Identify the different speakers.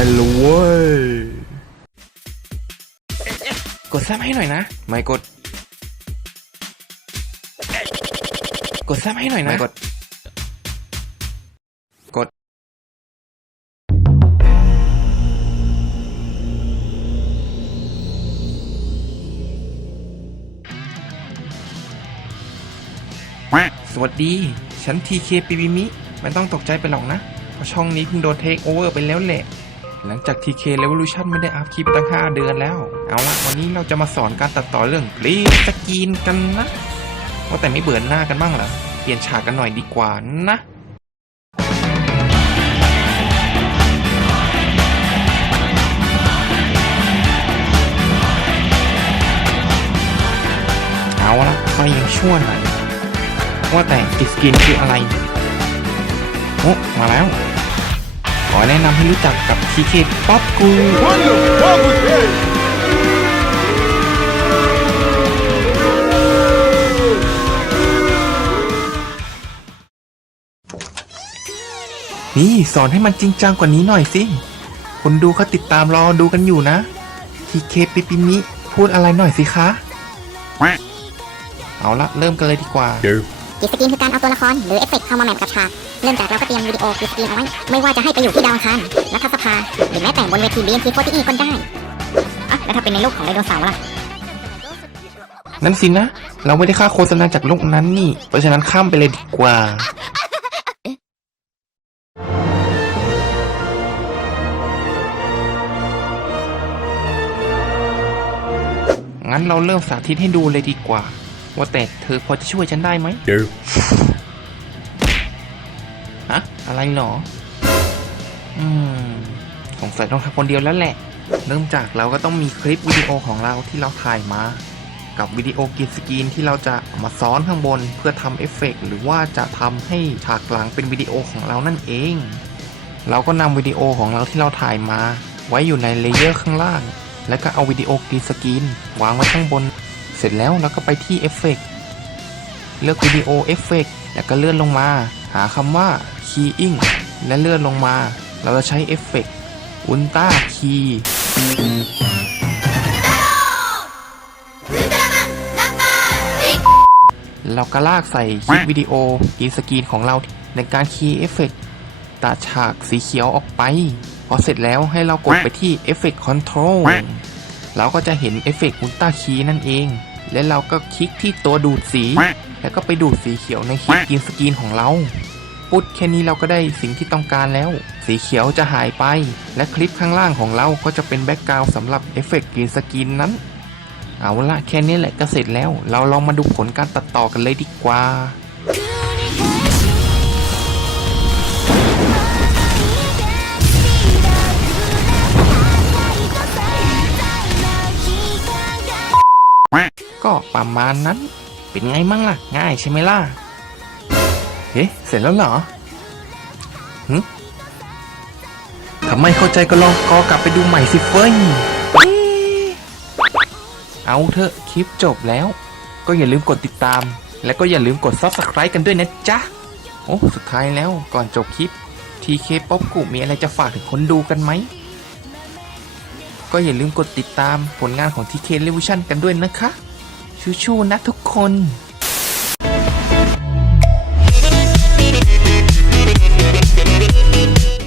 Speaker 1: ได้เลยเว้ยกดแซมให้หน่อยนะ ไม่กด กดแซมให้หน่อยนะ ไม่กด กด สวัสดี ฉันทีเคปีบิมิไม่ต้องตกใจไปหรอกนะ เพราะช่องนี้เพิ่งโดนเทคโอเวอร์ไปแล้วแหละ หลังจาก TK Revolution ไม่ได้อัพคลิปตั้ง 5 เดือนแล้ว เอาละวันนี้เราจะมาสอนการตัดต่อเรื่องกรีนสกีนกันนะ ว่าแต่ไม่เบื่อหน้ากันบ้างเหรอ เปลี่ยนฉากกันหน่อยดีกว่านะเอาละก็ยังชั่วหน่อยว่าแต่กิสกินคืออะไรโอ้มาแล้ว ขอแนะนำให้รู้จักกับ TK Pop กูนี่สอนให้มันจริงจังกว่านี้หน่อยสิ คนดูเขาติดตามรอดูกันอยู่นะ TK ปิปิมิพูดอะไรหน่อยสิคะ เอาละเริ่มกันเลยดีกว่า
Speaker 2: กรีดสกรีนคือการเอาตัวละคร หรือเอฟเฟกต์เข้ามาแมทกับฉาก เริ่มจากเราก็เตรียมวิดีโอกรีดสกรีนเอาไว้ ไม่ว่าจะให้ไปอยู่ที่ดาวอังคารรัฐสภา หรือแม้แต่บนเวที BNK48 ก็ได้อะแล้วถ้าเป็นในโลกของไดโนเสาร์ล่ะ
Speaker 1: นั่นสินะ เราไม่ได้ค่าโฆษณาจากโลกนั้นนี่ เพราะฉะนั้นข้ามไปเลยดีกว่า งั้นเราเริ่มสาธิตให้ดูเลยดีกว่า ว่าแต่เธอพอจะช่วยฉันได้ไหมฮะ อะไรหรอ อืม สงสัยต้องทำคนเดียวแล้วแหละ เริ่มจากเราก็ต้องมีคลิปวิดีโอของเราที่เราถ่ายมา กับวิดีโอกรีนสกรีนที่เราจะเอามาซ้อนข้างบนเพื่อทำเอฟเฟกต์หรือว่าจะทำให้ฉากหลังเป็นวิดีโอของเรานั่นเอง เราก็นำวิดีโอของเราที่เราถ่ายมา ไว้อยู่ในเลเยอร์ข้างล่าง แล้วก็เอาวิดีโอกรีนสกรีนวางไว้ข้างบน เสร็จแล้วเราก็ไปที่เอฟเฟกต์เลือกวิดีโอเอฟเฟกต์แล้วก็เลื่อนลงมา หาคำว่า Keying และเลื่อนลงมา เราจะใช้เอฟเฟกต์อุลตราคีย์เราก็ลากใส่คลิปวิดีโอกรีนสกรีนของเราในการคีย์เอฟเฟกต์ตัดฉากสีเขียวออกไป พอเสร็จแล้วให้เรากดไปที่เอฟเฟกต์คอนโทรลเราก็จะเห็นเอฟเฟกต์อุลตราคีย์นั่นเอง และเราก็คลิกที่ตัวดูดสี แล้วก็ไปดูดสีเขียวในคลิปกรีนสกรีนของเรา ปุ๊ดแค่นี้เราก็ได้สิ่งที่ต้องการแล้ว สีเขียวจะหายไป และคลิปข้างล่างของเราก็จะเป็นแบ็กกราวด์สำหรับเอฟเฟกต์กรีนสกรีนนั้น เอาละแค่นี้แหละก็เสร็จแล้ว เราลองมาดูผลการตัดต่อกันเลยดีกว่าก็ประมาณนั้น เป็นไงมั่งล่ะ ง่ายใช่ไหมล่ะ เอ๊ะ เสร็จแล้วเหรอหึถ้าไม่เข้าใจก็ลองกอกลับไปดูใหม่สิเฟ้ยเอ๊ะเอาเถอะคลิปจบแล้ว ก็อย่าลืมกดติดตาม และก็อย่าลืมกด Subscribe กันด้วยนะจ๊ะ โอ้ สุดท้ายแล้วก่อนจบคลิป TK Pop กูมีอะไรจะฝากถึงคนดูกันไหม ก็อย่าลืมกดติดตามผลงานของ TK Revolution กันด้วยนะคะชูๆนะทุกคน Thank you.